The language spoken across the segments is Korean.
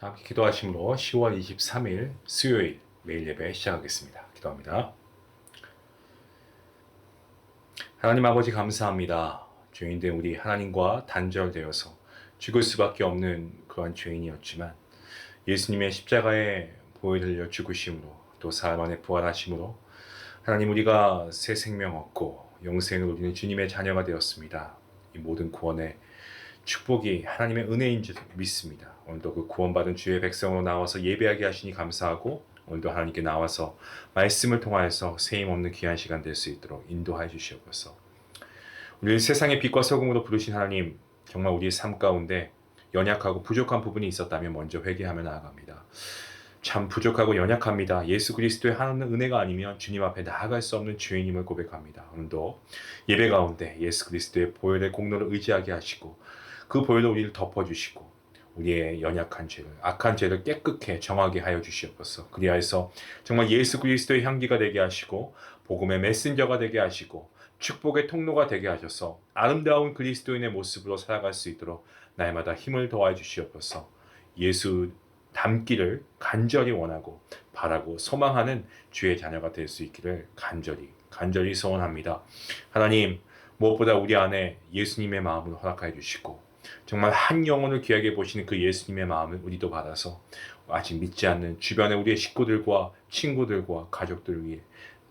다 함께 기도하심으로 10월 23일 수요일 매일 예배 시작하겠습니다. 기도합니다. 하나님 아버지 감사합니다. 죄인된 우리 하나님과 단절되어서 죽을 수밖에 없는 그러한 죄인이었지만 예수님의 십자가에 보혈 흘려 죽으심으로 또 사흘 만에 부활하심으로 하나님 우리가 새 생명 얻고 영생을 누리는 주님의 자녀가 되었습니다. 이 모든 구원의 축복이 하나님의 은혜인 줄 믿습니다. 오늘도 그 구원받은 주의 백성으로 나와서 예배하게 하시니 감사하고 오늘도 하나님께 나와서 말씀을 통하여서 세임 없는 귀한 시간 될 수 있도록 인도하여 주시옵소서. 우리를 세상의 빛과 소금으로 부르신 하나님, 정말 우리의 삶 가운데 연약하고 부족한 부분이 있었다면 먼저 회개하며 나아갑니다. 참 부족하고 연약합니다. 예수 그리스도의 하나님 은혜가 아니면 주님 앞에 나아갈 수 없는 죄인임을 고백합니다. 오늘도 예배 가운데 예수 그리스도의 보혈의 공로를 의지하게 하시고 그 보혈로 우리를 덮어주시고 우리의 연약한 죄를 악한 죄를 깨끗게 정하게 하여 주시옵소서. 그리하여서 정말 예수 그리스도의 향기가 되게 하시고 복음의 메신저가 되게 하시고 축복의 통로가 되게 하셔서 아름다운 그리스도인의 모습으로 살아갈 수 있도록 날마다 힘을 더하여 주시옵소서. 예수 닮기를 간절히 원하고 바라고 소망하는 주의 자녀가 될 수 있기를 간절히 소원합니다. 하나님, 무엇보다 우리 안에 예수님의 마음을 허락하여 주시고 정말 한 영혼을 귀하게 보시는 그 예수님의 마음을 우리도 받아서 아직 믿지 않는 주변의 우리의 식구들과 친구들과 가족들을 위해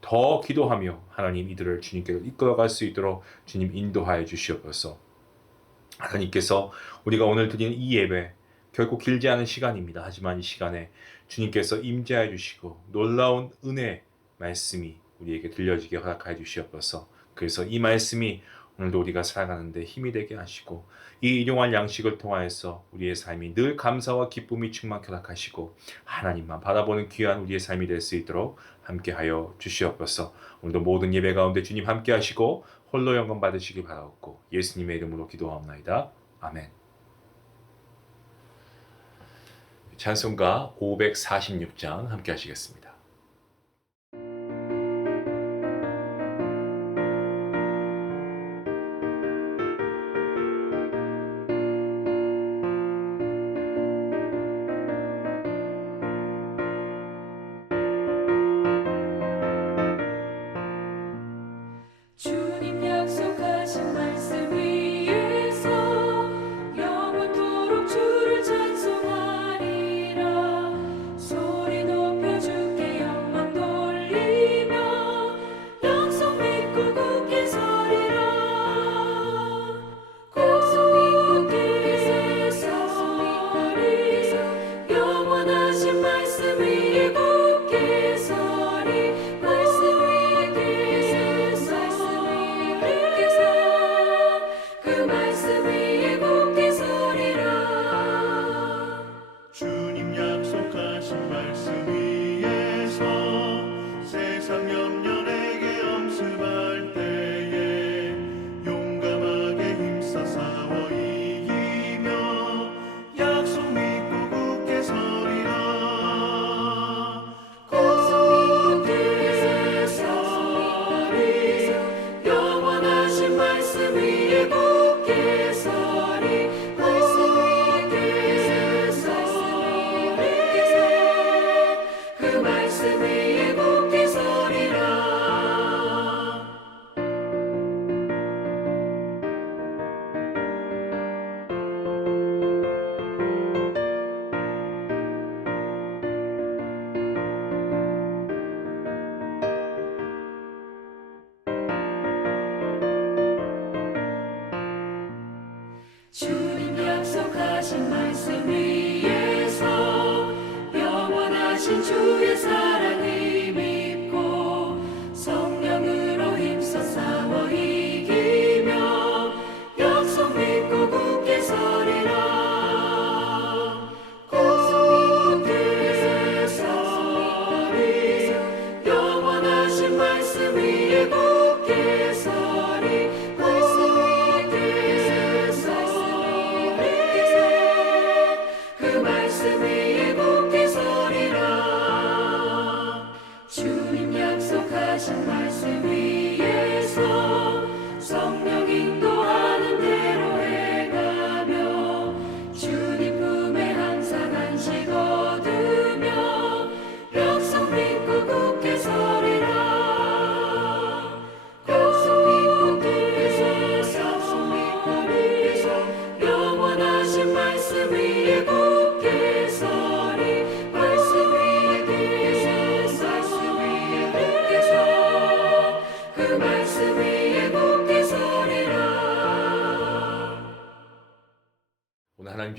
더 기도하며 하나님 이들을 주님께로 이끌어갈 수 있도록 주님 인도하여 주시옵소서. 하나님께서 우리가 오늘 드리는 이 예배 결코 길지 않은 시간입니다. 하지만 이 시간에 주님께서 임재하여 주시고 놀라운 은혜 말씀이 우리에게 들려지게 허락하여 주시옵소서. 그래서 이 말씀이 오늘도 우리가 살아가는데 힘이 되게 하시고 이 일용할 양식을 통하여서 우리의 삶이 늘 감사와 기쁨이 충만케 허락하시고 하나님만 바라보는 귀한 우리의 삶이 될 수 있도록 함께하여 주시옵소서. 오늘도 모든 예배 가운데 주님 함께 하시고 홀로 영광 받으시기 바라옵고 예수님의 이름으로 기도하옵나이다. 아멘. 찬송가 546장 함께 하시겠습니다. 주님 약속하신 말씀 위에서 영원토록 주를 찬송하리라. 소리 높여 주께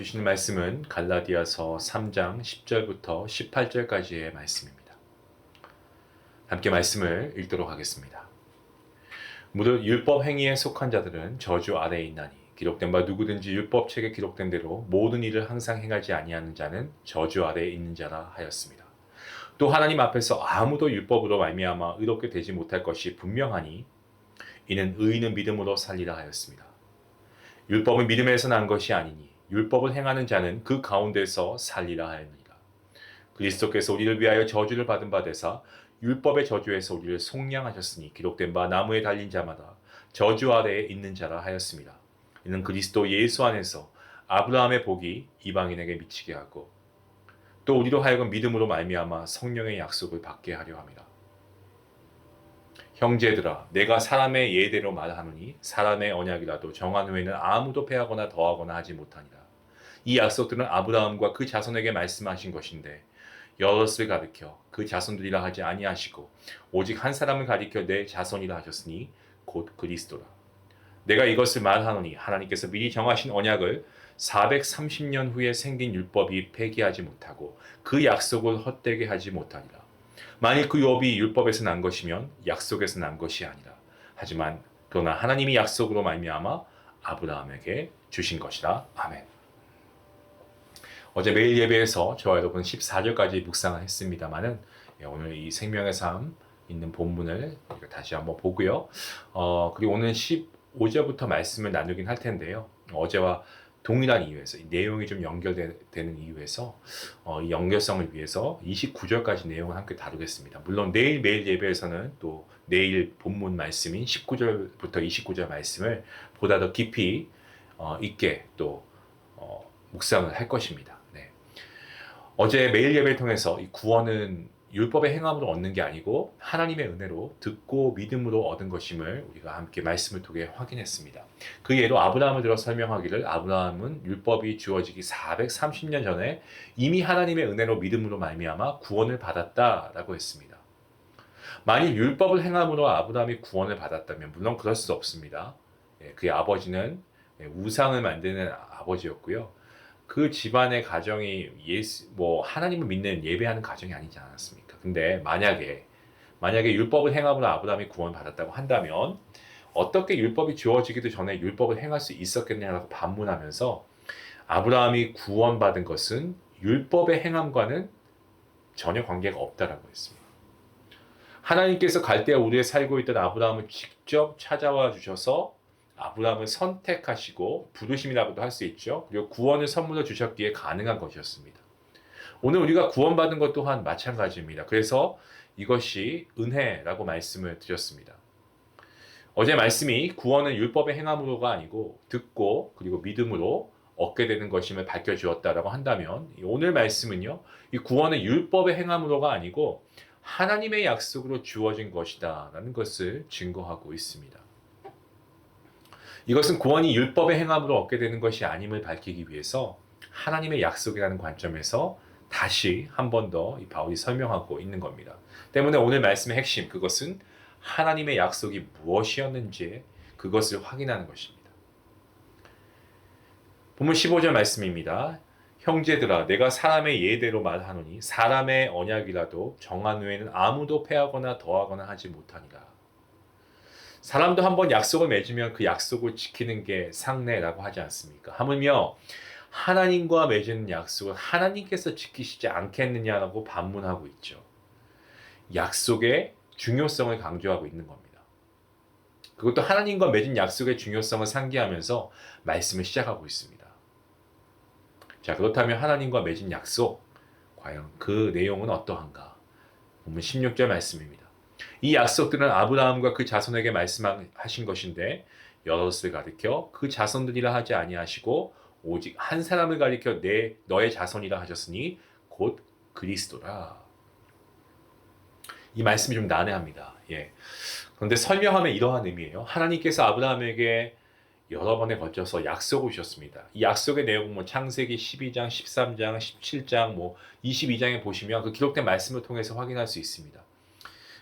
주시는 말씀은 갈라디아서 3장 10절부터 18절까지의 말씀입니다. 함께 말씀을 읽도록 하겠습니다. 무릇 율법 행위에 속한 자들은 저주 아래에 있나니 기록된 바 누구든지 율법책에 기록된 대로 모든 일을 항상 행하지 아니하는 자는 저주 아래에 있는 자라 하였습니다. 또 하나님 앞에서 아무도 율법으로 말미암아 의롭게 되지 못할 것이 분명하니 이는 의인은 믿음으로 살리라 하였습니다. 율법은 믿음에서 난 것이 아니니 율법을 행하는 자는 그 가운데서 살리라 하였느니라. 그리스도께서 우리를 위하여 저주를 받은 바 되사 율법의 저주에서 우리를 속량하셨으니 기록된 바 나무에 달린 자마다 저주 아래에 있는 자라 하였습니다. 이는 그리스도 예수 안에서 아브라함의 복이 이방인에게 미치게 하고 또 우리로 하여금 믿음으로 말미암아 성령의 약속을 받게 하려 함이라. 형제들아 내가 사람의 예대로 말하노니 사람의 언약이라도 정한 후에는 아무도 패하거나 더하거나 하지 못하니라. 이 약속들은 아브라함과 그 자손에게 말씀하신 것인데 여럿을 가리켜 그 자손들이라 하지 아니하시고 오직 한 사람을 가리켜 내 자손이라 하셨으니 곧 그리스도라. 내가 이것을 말하노니 하나님께서 미리 정하신 언약을 430년 후에 생긴 율법이 폐기하지 못하고 그 약속을 헛되게 하지 못하니라. 만일 그 율법이 율법에서 난 것이면 약속에서 난 것이 아니라 하지만 그러나 하나님이 약속으로 말미암아 아브라함에게 주신 것이라. 아멘. 어제 매일 예배에서 저와 여러분 14절까지 묵상을 했습니다만은 오늘 이 생명의 삶 있는 본문을 다시 한번 보고요. 그리고 오늘 15절부터 말씀을 나누긴 할 텐데요. 어제와 동일한 이유에서 이 내용이 좀 연결되는 이유에서 이 연결성을 위해서 29절까지 내용을 함께 다루겠습니다. 물론 내일 매일 예배에서는 또 내일 본문 말씀인 19절부터 29절 말씀을 보다 더 깊이 있게 또 묵상을 할 것입니다. 네. 어제 매일 예배를 통해서 이 구원은 율법의 행함으로 얻는 게 아니고 하나님의 은혜로 듣고 믿음으로 얻은 것임을 우리가 함께 말씀을 통해 확인했습니다. 그 예로 아브라함을 들어 설명하기를 아브라함은 율법이 주어지기 430년 전에 이미 하나님의 은혜로 믿음으로 말미암아 구원을 받았다라고 했습니다. 만일 율법을 행함으로 아브라함이 구원을 받았다면 물론 그럴 수 없습니다. 그의 아버지는 우상을 만드는 아버지였고요. 그 집안의 가정이 하나님을 믿는 예배하는 가정이 아니지 않았습니까? 근데 만약에 율법을 행함으로 아브라함이 구원받았다고 한다면 어떻게 율법이 주어지기도 전에 율법을 행할 수 있었겠냐라고 반문하면서 아브라함이 구원받은 것은 율법의 행함과는 전혀 관계가 없다라고 했습니다. 하나님께서 갈대아 우르에 살고 있던 아브라함을 직접 찾아와 주셔서 아브라함을 선택하시고 부르심이라고도 할 수 있죠. 그리고 구원을 선물로 주셨기에 가능한 것이었습니다. 오늘 우리가 구원받은 것 또한 마찬가지입니다. 그래서 이것이 은혜라고 말씀을 드렸습니다. 어제 말씀이 구원은 율법의 행함으로가 아니고 듣고 그리고 믿음으로 얻게 되는 것임을 밝혀주었다라고 한다면 오늘 말씀은요. 이 구원은 율법의 행함으로가 아니고 하나님의 약속으로 주어진 것이다 라는 것을 증거하고 있습니다. 이것은 구원이 율법의 행함으로 얻게 되는 것이 아님을 밝히기 위해서 하나님의 약속이라는 관점에서 다시 한 번 더 바울이 설명하고 있는 겁니다. 때문에 오늘 말씀의 핵심, 그것은 하나님의 약속이 무엇이었는지 그것을 확인하는 것입니다. 본문 15절 말씀입니다. 형제들아 내가 사람의 예대로 말하노니 사람의 언약이라도 정한 후에는 아무도 패하거나 더하거나 하지 못하니라. 사람도 한번 약속을 맺으면 그 약속을 지키는 게 상례라고 하지 않습니까? 하물며 하나님과 맺은 약속을 하나님께서 지키시지 않겠느냐라고 반문하고 있죠. 약속의 중요성을 강조하고 있는 겁니다. 그것도 하나님과 맺은 약속의 중요성을 상기하면서 말씀을 시작하고 있습니다. 자, 그렇다면 하나님과 맺은 약속, 과연 그 내용은 어떠한가? 본문 16절 말씀입니다. 이 약속들은 아브라함과 그 자손에게 말씀하신 것인데 여럿을 가리켜 그 자손들이라 하지 아니하시고 오직 한 사람을 가리켜 너의 자손이라 하셨으니 곧 그리스도라. 이 말씀이 좀 난해합니다. 그런데 설명하면 이러한 의미예요. 하나님께서 아브라함에게 여러 번에 걸쳐서 약속을 주셨습니다. 이 약속의 내용은 창세기 12장, 13장, 17장, 22장에 보시면 그 기록된 말씀을 통해서 확인할 수 있습니다.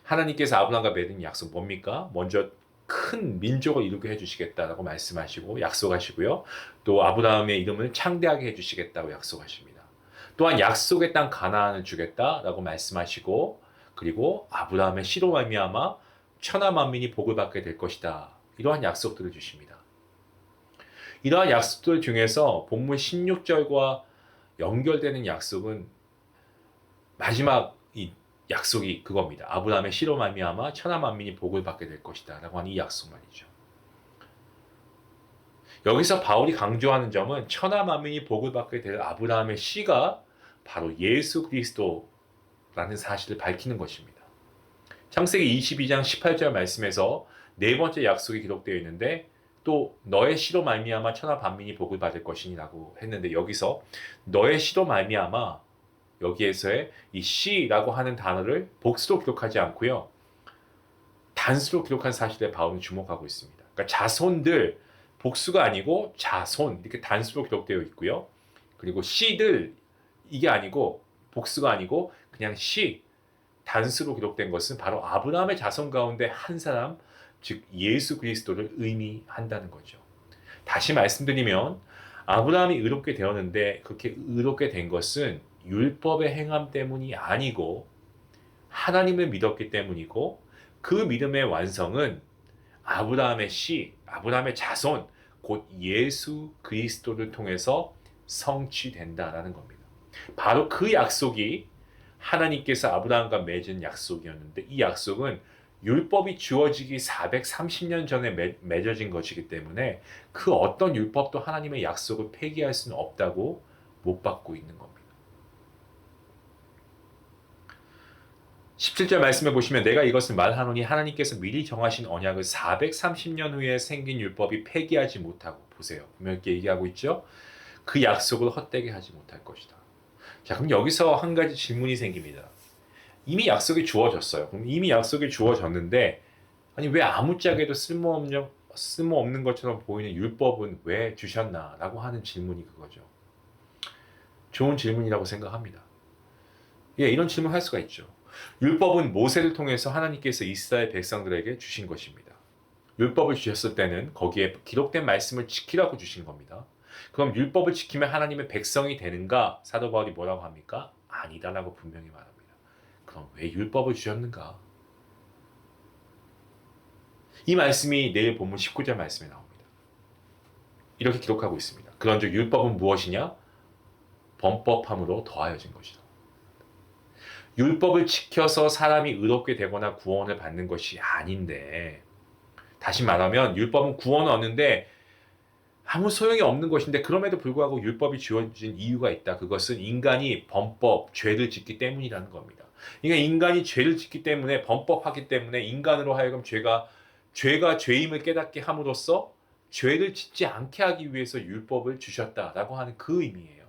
하나님께서 아브라함과 맺은 약속 뭡니까? 먼저 큰 민족을 이루게 해주시겠다라고 말씀하시고 약속하시고요. 또 아브라함의 이름을 창대하게 해주시겠다고 약속하십니다. 또한 약속의 땅 가나안을 주겠다라고 말씀하시고 그리고 아브라함의 씨로 말미암아 천하 만민이 복을 받게 될 것이다. 이러한 약속들을 주십니다. 이러한 약속들 중에서 본문 16절과 연결되는 약속은 마지막 이 약속이 그겁니다. 아브라함의 씨로 말미암아 천하 만민이 복을 받게 될 것이다 라고 하는 이 약속 말이죠. 여기서 바울이 강조하는 점은 천하 만민이 복을 받게 될 아브라함의 씨가 바로 예수 그리스도라는 사실을 밝히는 것입니다. 창세기 22장 18절 말씀에서 네 번째 약속이 기록되어 있는데 또 너의 씨로 말미암아 천하 만민이 복을 받을 것이니라고 했는데 여기서 너의 씨로 말미암아 여기에서의 이 씨라고 하는 단어를 복수로 기록하지 않고요. 단수로 기록한 사실에 바울은 주목하고 있습니다. 그러니까 자손들 복수가 아니고 자손 이렇게 단수로 기록되어 있고요. 그리고 씨들 이게 아니고 복수가 아니고 그냥 씨 단수로 기록된 것은 바로 아브라함의 자손 가운데 한 사람 즉 예수 그리스도를 의미한다는 거죠. 다시 말씀드리면 아브라함이 의롭게 되었는데 그렇게 의롭게 된 것은 율법의 행함 때문이 아니고 하나님을 믿었기 때문이고 그 믿음의 완성은 아브라함의 씨, 아브라함의 자손, 곧 예수 그리스도를 통해서 성취된다라는 겁니다. 바로 그 약속이 하나님께서 아브라함과 맺은 약속이었는데 이 약속은 율법이 주어지기 430년 전에 맺어진 것이기 때문에 그 어떤 율법도 하나님의 약속을 폐기할 수는 없다고 못 받고 있는 겁니다. 17절 말씀해 보시면 내가 이것을 말하노니 하나님께서 미리 정하신 언약을 430년 후에 생긴 율법이 폐기하지 못하고 보세요. 분명히 이렇게 얘기하고 있죠. 그 약속을 헛되게 하지 못할 것이다. 자, 그럼 여기서 한 가지 질문이 생깁니다. 이미 약속이 주어졌어요. 그럼 이미 약속이 주어졌는데 아니 왜 아무짝에도 쓸모없는 것처럼 보이는 율법은 왜 주셨나라고 하는 질문이 그거죠. 좋은 질문이라고 생각합니다. 예, 이런 질문 할 수가 있죠. 율법은 모세를 통해서 하나님께서 이스라엘 백성들에게 주신 것입니다. 율법을 주셨을 때는 거기에 기록된 말씀을 지키라고 주신 겁니다. 그럼 율법을 지키면 하나님의 백성이 되는가? 사도 바울이 뭐라고 합니까? 아니다라고 분명히 말합니다. 그럼 왜 율법을 주셨는가? 이 말씀이 내일 본문 19절 말씀에 나옵니다. 이렇게 기록하고 있습니다. 그런즉 율법은 무엇이냐? 범법함으로 더하여진 것이다. 율법을 지켜서 사람이 의롭게 되거나 구원을 받는 것이 아닌데 다시 말하면 율법은 구원을 얻는데 아무 소용이 없는 것인데 그럼에도 불구하고 율법이 주어진 이유가 있다. 그것은 인간이 범법, 죄를 짓기 때문이라는 겁니다. 그러니까 인간이 죄를 짓기 때문에 범법하기 때문에 인간으로 하여금 죄가 죄임을 깨닫게 함으로써 죄를 짓지 않게 하기 위해서 율법을 주셨다라고 하는 그 의미예요.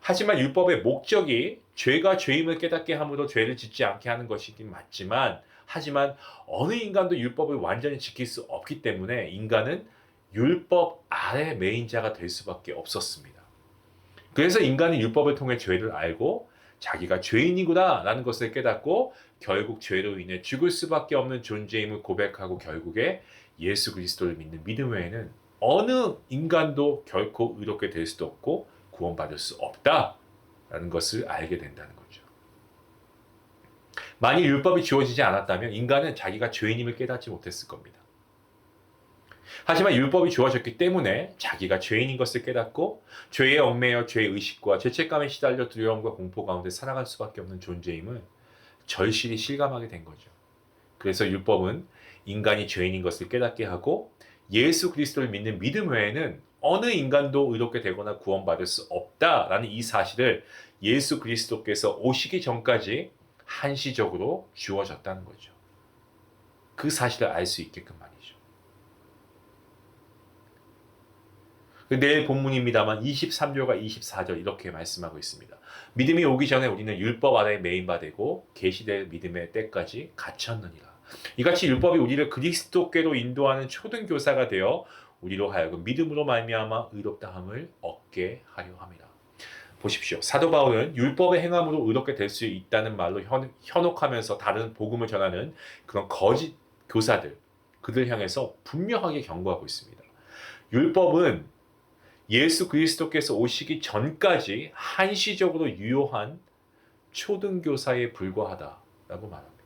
하지만 율법의 목적이 죄가 죄임을 깨닫게 함으로 죄를 짓지 않게 하는 것이긴 맞지만 하지만 어느 인간도 율법을 완전히 지킬 수 없기 때문에 인간은 율법 아래 매인자가 될 수밖에 없었습니다. 그래서 인간은 율법을 통해 죄를 알고 자기가 죄인이구나 라는 것을 깨닫고 결국 죄로 인해 죽을 수밖에 없는 존재임을 고백하고 결국에 예수 그리스도를 믿는 믿음 외에는 어느 인간도 결코 의롭게 될 수도 없고 구원받을 수 없다라는 것을 알게 된다는 거죠. 만일 율법이 주어지지 않았다면 인간은 자기가 죄인임을 깨닫지 못했을 겁니다. 하지만 율법이 주어졌기 때문에 자기가 죄인인 것을 깨닫고 죄에 얽매여 죄의식과 죄책감에 시달려 두려움과 공포 가운데 살아갈 수밖에 없는 존재임을 절실히 실감하게 된 거죠. 그래서 율법은 인간이 죄인인 것을 깨닫게 하고 예수 그리스도를 믿는 믿음 외에는 어느 인간도 의롭게 되거나 구원받을 수 없다라는 이 사실을 예수 그리스도께서 오시기 전까지 한시적으로 주어졌다는 거죠. 그 사실을 알 수 있게끔 말이죠. 내일 본문입니다만 23절과 24절 이렇게 말씀하고 있습니다. 믿음이 오기 전에 우리는 율법 아래 매인바 되고 계시될 믿음의 때까지 갇혔느니라. 이같이 율법이 우리를 그리스도께로 인도하는 초등교사가 되어 우리로 하여금 믿음으로 말미암아 의롭다함을 얻게 하려 함이라. 보십시오. 사도 바울은 율법의 행함으로 의롭게 될 수 있다는 말로 현혹하면서 다른 복음을 전하는 그런 거짓 교사들, 그들 향해서 분명하게 경고하고 있습니다. 율법은 예수 그리스도께서 오시기 전까지 한시적으로 유효한 초등교사에 불과하다라고 말합니다.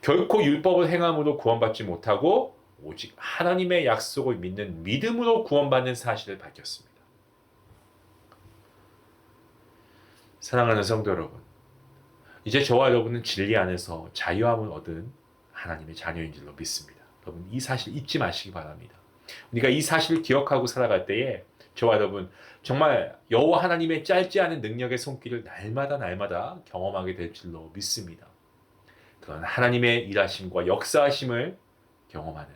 결코 율법을 행함으로 구원받지 못하고 오직 하나님의 약속을 믿는 믿음으로 구원받는 사실을 밝혔습니다. 사랑하는 성도 여러분, 이제 저와 여러분은 진리 안에서 자유함을 얻은 하나님의 자녀인 줄로 믿습니다. 여러분 이 사실 잊지 마시기 바랍니다. 우리가 이 사실을 기억하고 살아갈 때에 저와 여러분 정말 여호와 하나님의 짧지 않은 능력의 손길을 날마다 경험하게 될 줄로 믿습니다. 그런 하나님의 일하심과 역사하심을 경험하는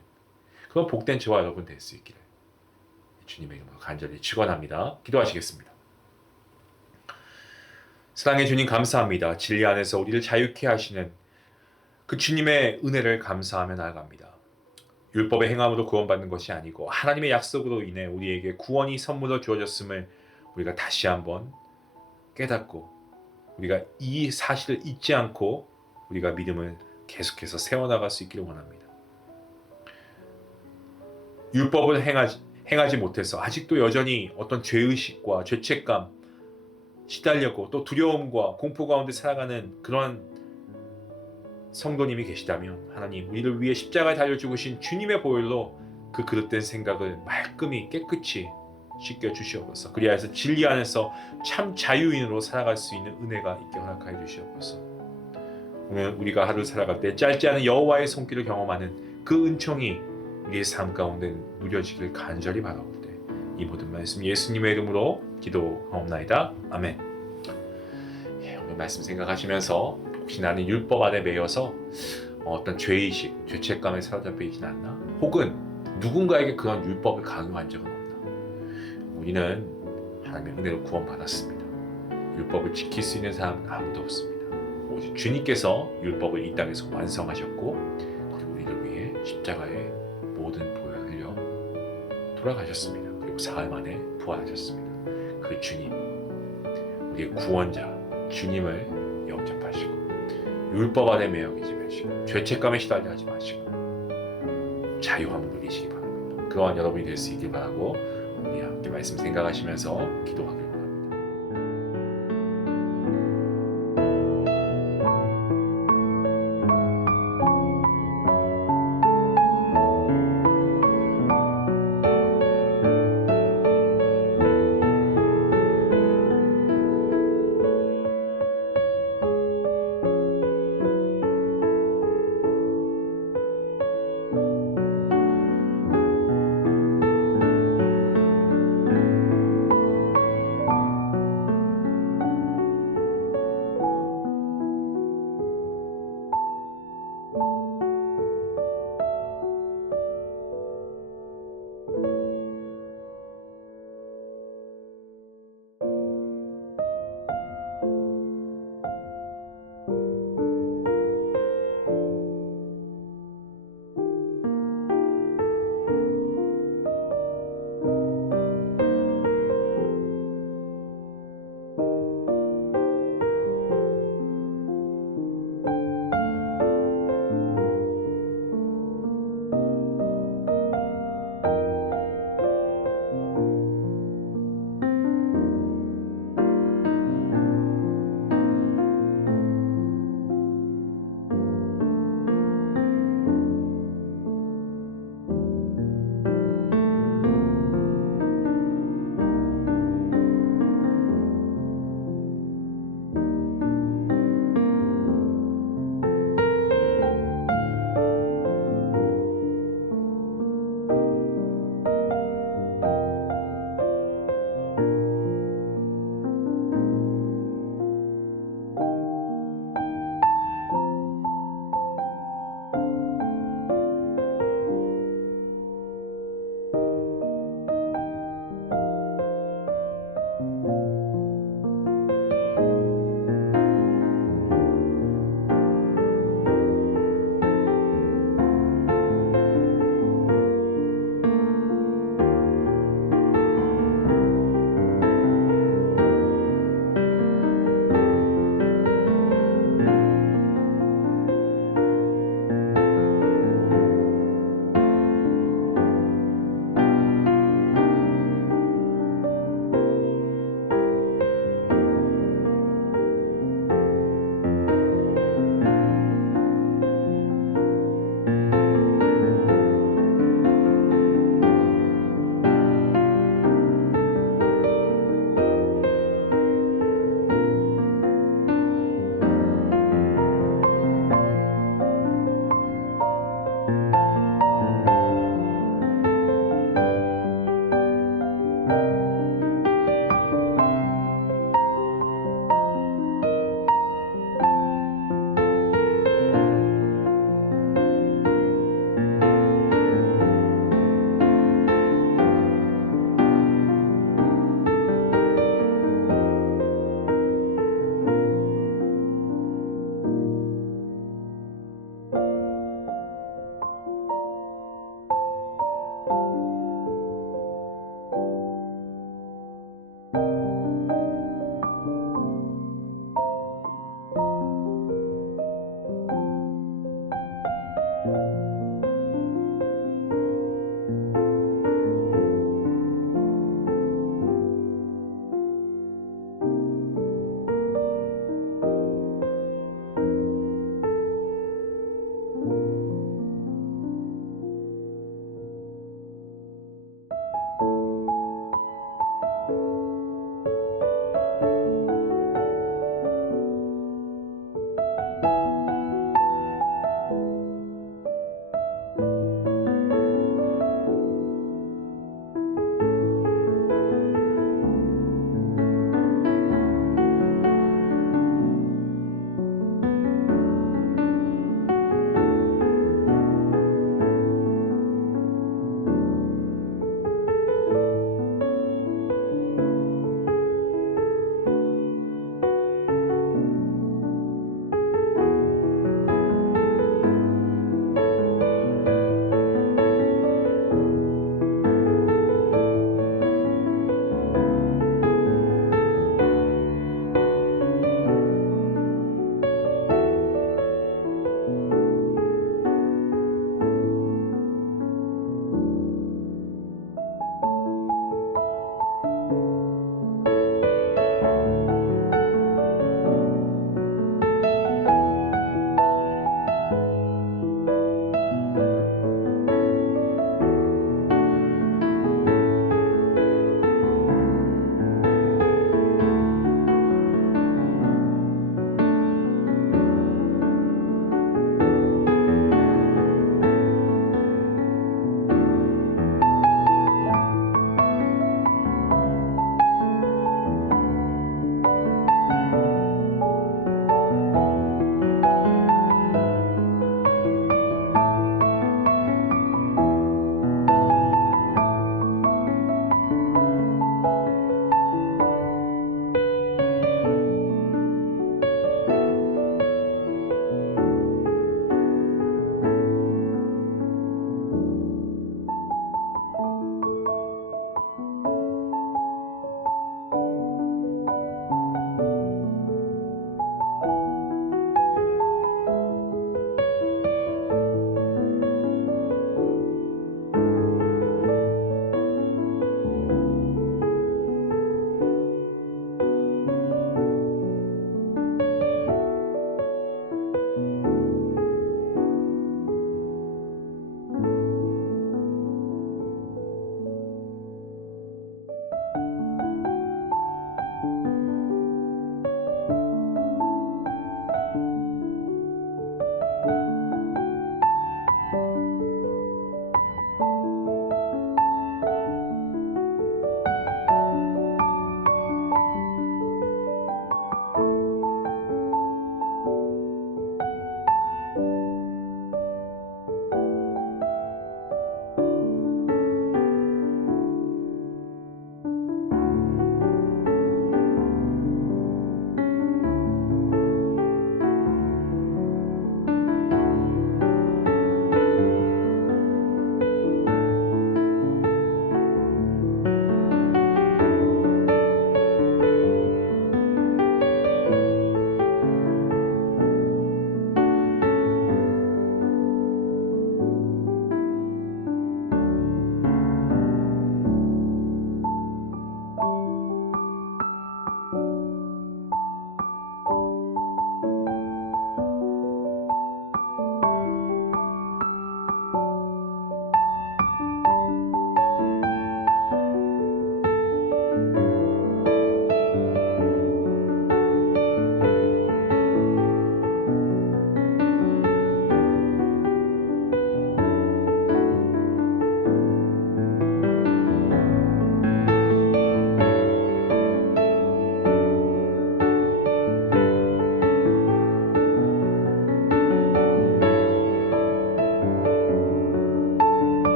그런 복된 저와 여러분 될 수 있기를 주님의 이름으로 간절히 축원합니다. 기도하시겠습니다. 사랑의 주님 감사합니다. 진리 안에서 우리를 자유케 하시는 그 주님의 은혜를 감사하며 나아갑니다. 율법의 행함으로 구원받는 것이 아니고 하나님의 약속으로 인해 우리에게 구원이 선물로 주어졌음을 우리가 다시 한번 깨닫고 우리가 이 사실을 잊지 않고 우리가 믿음을 계속해서 세워나갈 수 있기를 원합니다. 율법을 행하지 못해서 아직도 여전히 어떤 죄의식과 죄책감 시달려고 또 두려움과 공포 가운데 살아가는 그러한 성도님이 계시다면 하나님 우리를 위해 십자가에 달려 죽으신 주님의 보혈로 그 그릇된 생각을 말끔히 깨끗이 씻겨 주시옵소서. 그리하여서 진리 안에서 참 자유인으로 살아갈 수 있는 은혜가 있게 허락하여 주시옵소서. 오늘 우리가 하루 살아갈 때 짧지 않은 여호와의 손길을 경험하는 그 은총이 우리의 삶 가운데 누려지길 간절히 바라옵니다. 이 모든 말씀 예수님의 이름으로 기도하옵나이다. 아멘. 오늘 말씀 생각하시면서 혹시 나는 율법 안에 매여서 어떤 죄의식, 죄책감에 사로잡혀 있진 않나? 혹은 누군가에게 그런 율법을 강요한 적은 없나? 우리는 하나님의 은혜로 구원받았습니다. 율법을 지킬 수 있는 사람은 아무도 없습니다. 오직 주님께서 율법을 이 땅에서 완성하셨고 그리고 우리를 위해 십자가에 모든 보혈을 흘려 돌아가셨습니다. 그리고 사흘 만에 부활하셨습니다. 그 주님, 우리의 구원자 주님을 영접하시고 율법 안에 매여 계지 마시고 죄책감에 시달려 하지 마시고 자유함을 누리시기 바랍니다. 그러한 여러분이 될 수 있길 바라고 우리 함께 말씀 생각하시면서 기도하길